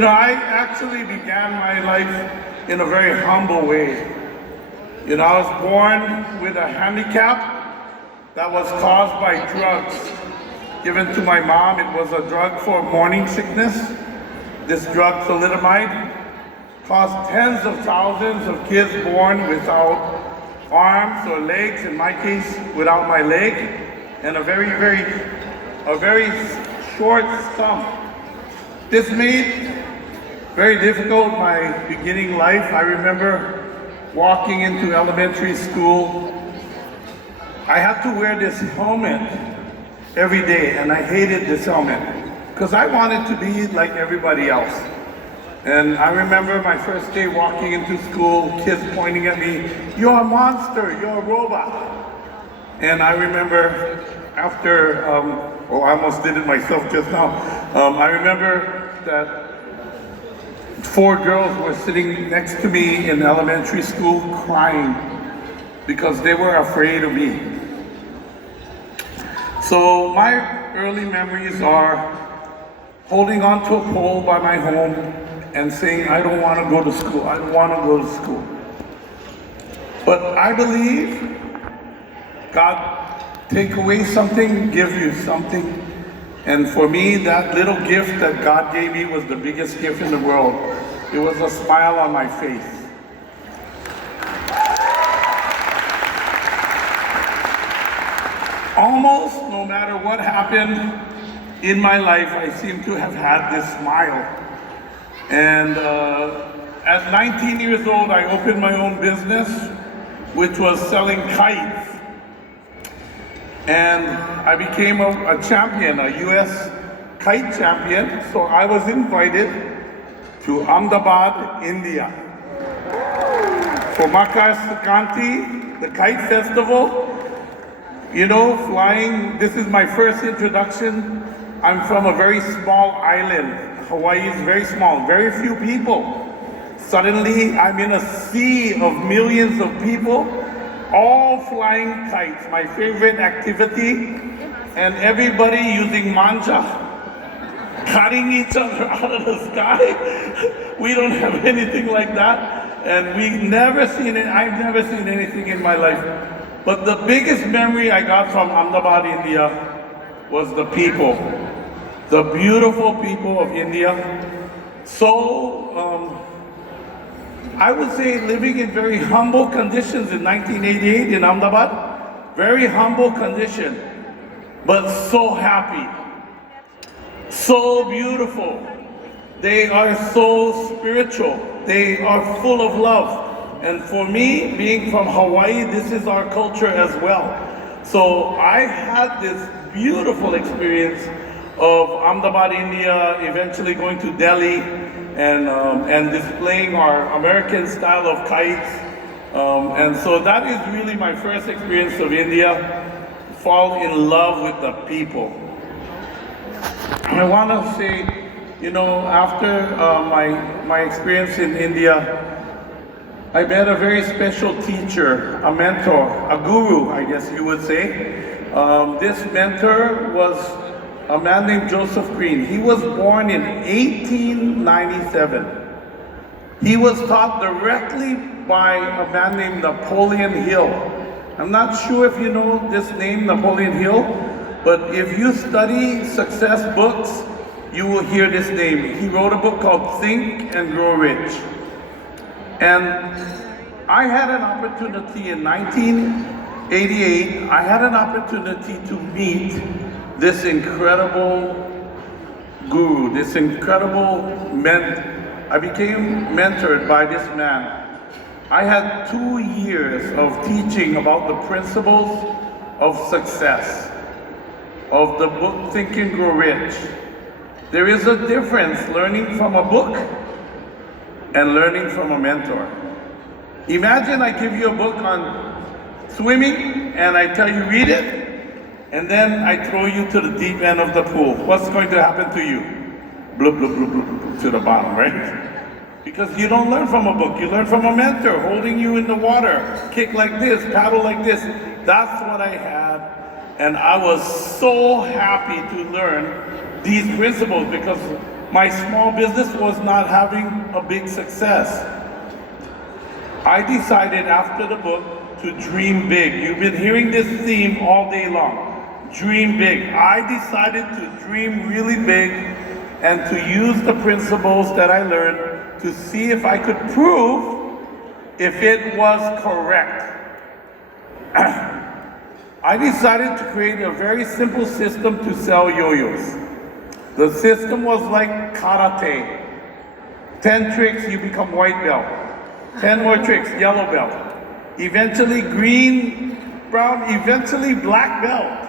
I actually began my life in a very humble way. I was born with a handicap that was caused by drugs given to my mom. It was a drug for morning sickness. This drug, thalidomide, caused tens of thousands of kids born without arms or legs, in my case, without my leg, and a very short stump. This made very difficult my beginning life. I remember walking into elementary school. I had to wear this helmet every day, and I hated this helmet because I wanted to be like everybody else. And I remember my first day walking into school, kids pointing at me, "You're a monster, you're a robot." And I remember after, I almost did it myself just now. I remember that 4 girls were sitting next to me in elementary school crying because they were afraid of me. So my early memories are holding onto a pole by my home and saying, "I don't want to go to school, I don't want to go to school." But I believe God take away something, give you something. And for me, that little gift that God gave me was the biggest gift in the world. It was a smile on my face. Almost no matter what happened in my life, I seem to have had this smile. And at 19 years old, I opened my own business, which was selling kites. And I became a champion, a US kite champion. So I was invited to Ahmedabad, India, for Makar Sankranti, the kite festival. Flying, this is my first introduction. I'm from a very small island. Hawaii is very small, very few people. Suddenly, I'm in a sea of millions of people, all flying kites, my favorite activity, and everybody using manja, cutting each other out of the sky. We don't have anything like that, and I've never seen anything in my life. But the biggest memory I got from Ahmedabad, India, was the people, the beautiful people of India. So, I would say living in very humble conditions in 1988 in Ahmedabad, very humble condition, but so happy, so beautiful. They are so spiritual. They are full of love. And for me, being from Hawaii, this is our culture as well. So I had this beautiful experience of Ahmedabad, India, eventually going to Delhi, and displaying our American style of kites. And so that is really my first experience of India, fall in love with the people. I want to say, after my experience in India, I met a very special teacher, a mentor, a guru, I guess you would say. This mentor was a man named Joseph Green. He was born in 1897. He was taught directly by a man named Napoleon Hill. I'm not sure if you know this name, Napoleon Hill, but if you study success books, you will hear this name. He wrote a book called Think and Grow Rich. And I had an opportunity in 1988, I had an opportunity to meet this incredible guru, this incredible I became mentored by this man. I had 2 years of teaching about the principles of success, of the book Think and Grow Rich. There is a difference learning from a book and learning from a mentor. Imagine I give you a book on swimming and I tell you read it, and then I throw you to the deep end of the pool. What's going to happen to you? Bloop, bloop, bloop, bloop, bloop, to the bottom, right? Because you don't learn from a book, you learn from a mentor holding you in the water. Kick like this, paddle like this. That's what I had, and I was so happy to learn these principles because my small business was not having a big success. I decided after the book to dream big. You've been hearing this theme all day long. Dream big. I decided to dream really big and to use the principles that I learned to see if I could prove if it was correct. I decided to create a very simple system to sell yo-yos. The system was like karate. 10 tricks, you become white belt. 10 more tricks, yellow belt. Eventually green, brown, eventually black belt.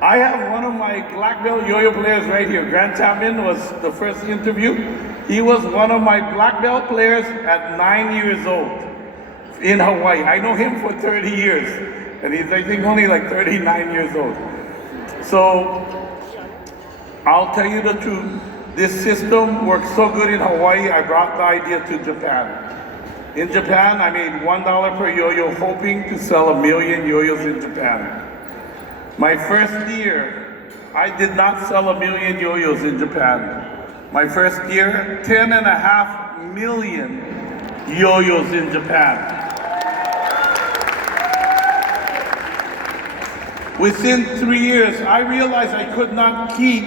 I have one of my black belt yo-yo players right here. Grant Chapman was the first interview. He was one of my black belt players at 9 years old in Hawaii. I know him for 30 years, and he's I think only like 39 years old. So I'll tell you the truth. This system works so good in Hawaii, I brought the idea to Japan. In Japan, I made $1 per yo-yo, hoping to sell 1 million yo-yos in Japan. My first year, I did not sell 1 million yo-yos in Japan. My first year, 10.5 million yo-yos in Japan. Within 3 years, I realized I could not keep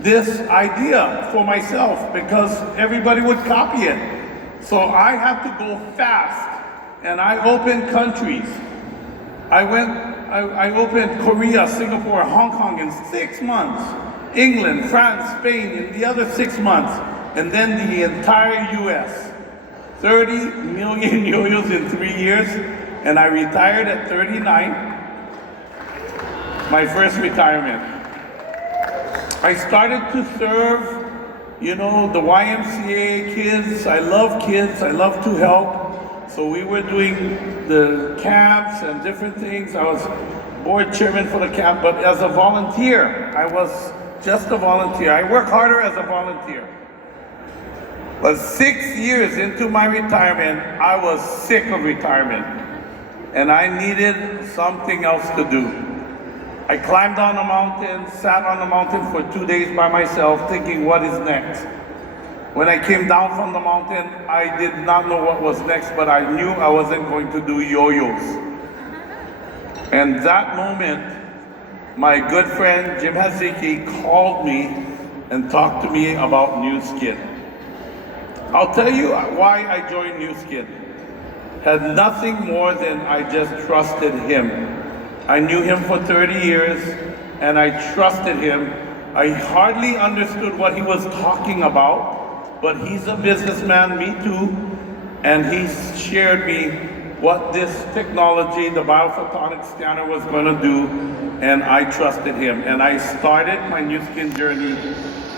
this idea for myself because everybody would copy it. So I had to go fast, and I opened countries. I opened Korea, Singapore, Hong Kong in 6 months, England, France, Spain in the other 6 months, and then the entire US. 30 million yo-yos in 3 years, and I retired at 39, my first retirement. I started to serve, you know, the YMCA kids. I love kids, I love to help. So we were doing the camps and different things. I was board chairman for the camp, but as a volunteer, I was just a volunteer. I work harder as a volunteer. But 6 years into my retirement, I was sick of retirement, and I needed something else to do. I climbed on a mountain, sat on the mountain for 2 days by myself, thinking, what is next? When I came down from the mountain, I did not know what was next, but I knew I wasn't going to do yo-yos. And that moment, my good friend Jim Haziki called me and talked to me about New Skin. I'll tell you why I joined New Skin. Had nothing more than I just trusted him. I knew him for 30 years, and I trusted him. I hardly understood what he was talking about, but he's a businessman, me too, and he shared me what this technology, the biophotonic scanner, was going to do, and I trusted him. And I started my New Skin journey,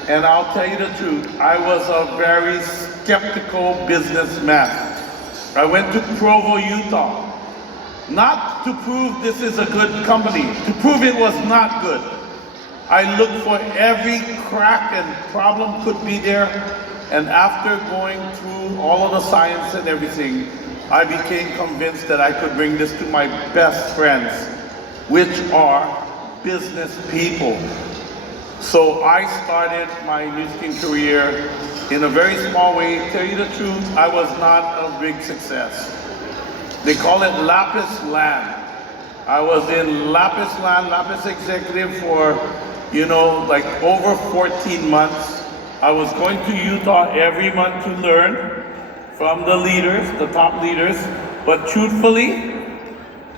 and I'll tell you the truth, I was a very skeptical businessman. I went to Provo, Utah, not to prove this is a good company, to prove it was not good. I looked for every crack and problem could be there, and after going through all of the science and everything, I became convinced that I could bring this to my best friends, which are business people. So I started my New Skin career in a very small way. Tell you the truth, I was not a big success. They call it Lapis Land. I was in Lapis Land, Lapis Executive for, you know, like over 14 months. I was going to Utah every month to learn from the leaders, the top leaders, but truthfully,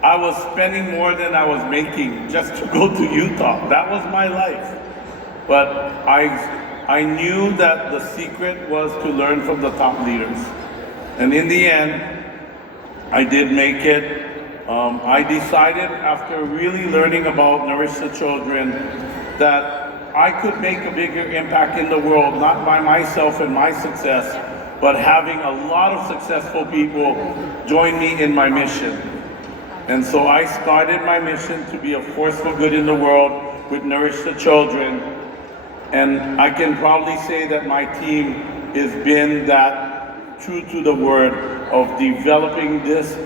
I was spending more than I was making just to go to Utah. That was my life. But I knew that the secret was to learn from the top leaders. And in the end, I did make it. I decided after really learning about Nourish the Children that I could make a bigger impact in the world, not by myself and my success, but having a lot of successful people join me in my mission. And so I started my mission to be a force for good in the world with Nourish the Children. And I can proudly say that my team has been that true to the word of developing this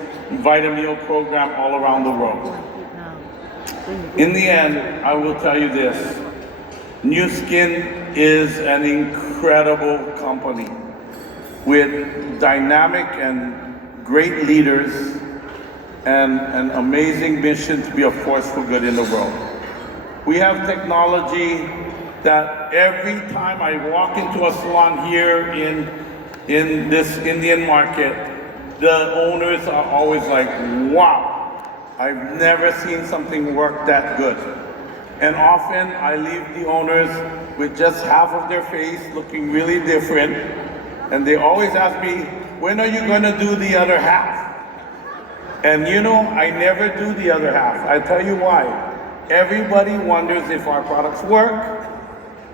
vitamin program all around the world. In the end, I will tell you this. New Skin is an incredible company with dynamic and great leaders and an amazing mission to be a force for good in the world. We have technology that every time I walk into a salon here in this Indian market, the owners are always like, wow, I've never seen something work that good. And often I leave the owners with just half of their face looking really different. And they always ask me, when are you gonna do the other half? And you know, I never do the other half. I tell you why. Everybody wonders if our products work.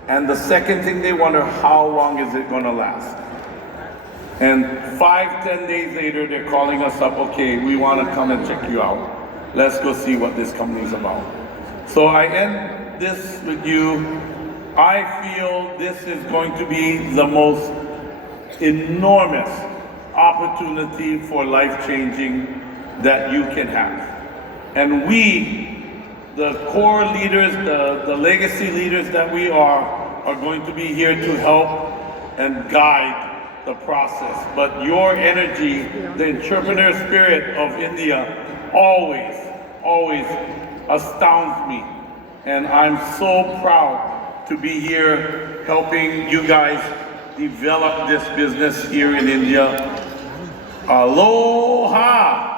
And the second thing they wonder, how long is it gonna last? And 5-10 days later, they're calling us up, okay, we wanna come and check you out. Let's go see what this company's about. So I end this with you. I feel this is going to be the most enormous opportunity for life-changing that you can have. And we, the core leaders, the legacy leaders that we are going to be here to help and guide the process. But your energy, the entrepreneur spirit of India, always astounds me. And I'm so proud to be here helping you guys develop this business here in India. Aloha!